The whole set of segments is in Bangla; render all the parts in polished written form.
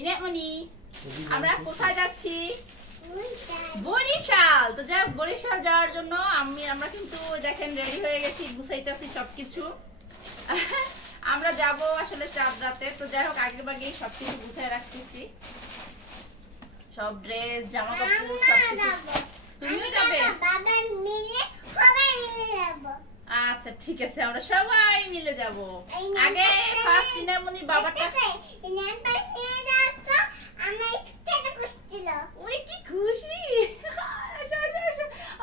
ইনামনি আমরা কোথায় যাচ্ছি? বরিশাল। তো যাই বরিশাল যাওয়ার জন্য আমরা কিন্তু দেখেন রেডি হয়ে গেছি, গুছাইতেছি সবকিছু। আমরা যাব আসলে চাঁদ রাতে। তো যাই হোক আগের ভাগেই সবকিছু গুছাই রাখতেছি, সব ড্রেস জামা কাপড় সবকিছু। তুমিও যাবে? আচ্ছা ঠিক আছে, আমরা সবাই মিলে যাব। আগে ফার্স্ট ইনামনি বাবাটা ওরে কি খুশি।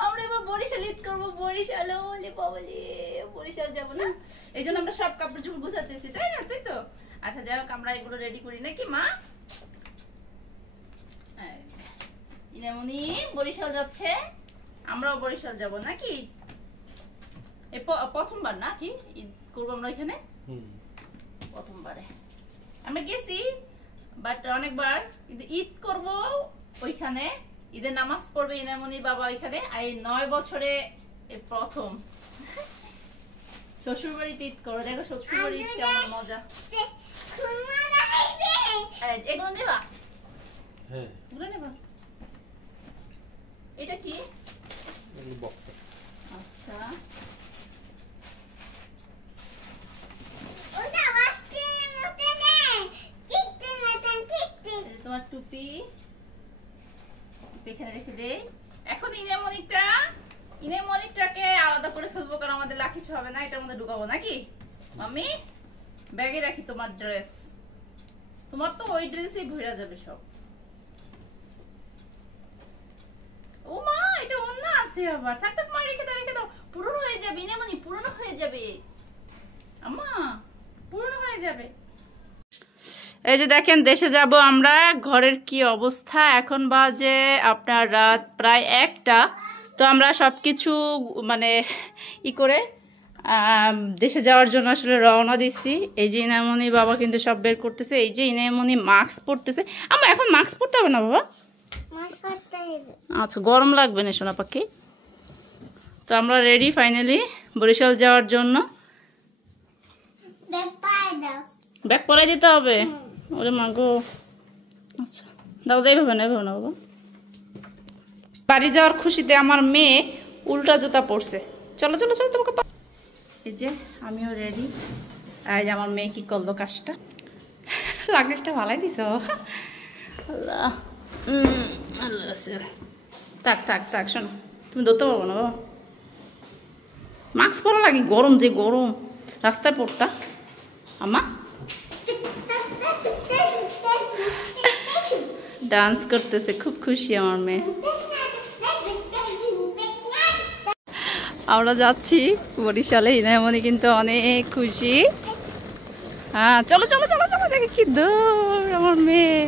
আমরা এবার বরিশাল ঈদ করবো। বরিশাল ওলে বাবলে বরিশাল যাব না, এই জন্য আমরা সব কাপড় চোপড় গুছাতেছি, তাই না? তাই তো। আচ্ছা যাই হোক আমরা এগুলো রেডি করি নাকি মা? ইনামনি বরিশাল যাচ্ছে, আমরাও বরিশাল যাব নাকি? এই প্রথমবার না কি ঈদ করবো আমরা এখানে? প্রথমবারে আমরা গেছি, বাট অনেকবার ঈদ করব ওইখানে, ঈদের নামাজ পড়বে ইনামনির বাবা ওইখানে। এই 9 বছরে প্রথম শ্বশুর বাড়িতে ঈদ করো। দেখো শ্বশুর বাড়ি কেমন মজা। এগুলো নেবা? হ্যাঁ এগুলো নেবা। এটা কি? আচ্ছা তোমার টুপি এখানে রেখে দেই। এখন ইনামনিটাকে আলাদা করে ফেলবো, কারণ আমাদের লাখিছ হবে না, এটার মধ্যে ঢুকাবো নাকি মাম্মি? ব্যাগে রাখি তোমার ড্রেস, তোমার তো ওই ড্রেসই ভরে যাবে সব। ও মা এটা অন্য আছে আবার, থাক থাক মা রেখে দাও, পুরনো হয়ে যাবে ইনামনি, পুরনো হয়ে যাবে আম্মা, পুরনো হয়ে যাবে। এই যে দেখেন দেশে যাব আমরা, ঘরের কি অবস্থা। এখন বাজে আপনার রাত প্রায় 1টা। তো আমরা সব কিছু মানে করে দেশে যাওয়ার জন্য আসলে রওনা দিচ্ছি। এই যে ইনামনি বাবা কিন্তু সব বের করতেছে। এই যে ইনামনি মাস্ক পরতেছে। আমার এখন মাস্ক পরতে হবে না বাবা? আচ্ছা গরম লাগবে না সোনা পাখি। তো আমরা রেডি ফাইনালি বরিশাল যাওয়ার জন্য। ব্যাগ পরাই দিতে হবে? ওরে মা গো। আচ্ছা দাও, এইভাবে না বাবা। বাড়ি যাওয়ার খুশিতে আমার মেয়ে উল্টা জুতা পরছে। চলো চলো চলো তোমাকে। এই যে আমিও রেডি। এই যে আমার মেয়ে কি করলো কাজটা, লাগেজটা ভালাই দিছ। আল্লাহ আল্লাহ থাক থাক থাক শোনো, তুমি ধরতে পারবো না বাবা। মাস্ক পরা লাগে, গরম যে গরম, রাস্তায় পড়তা আম্মা। ডান্স করতেছে, খুব খুশি আমার মেয়ে। আমরা যাচ্ছি বরিশালে, ইনামনি কিন্তু অনেক খুশি। হ্যাঁ চলো চলো চলো চলো, দেখে কি দৌড় আমার মেয়ে।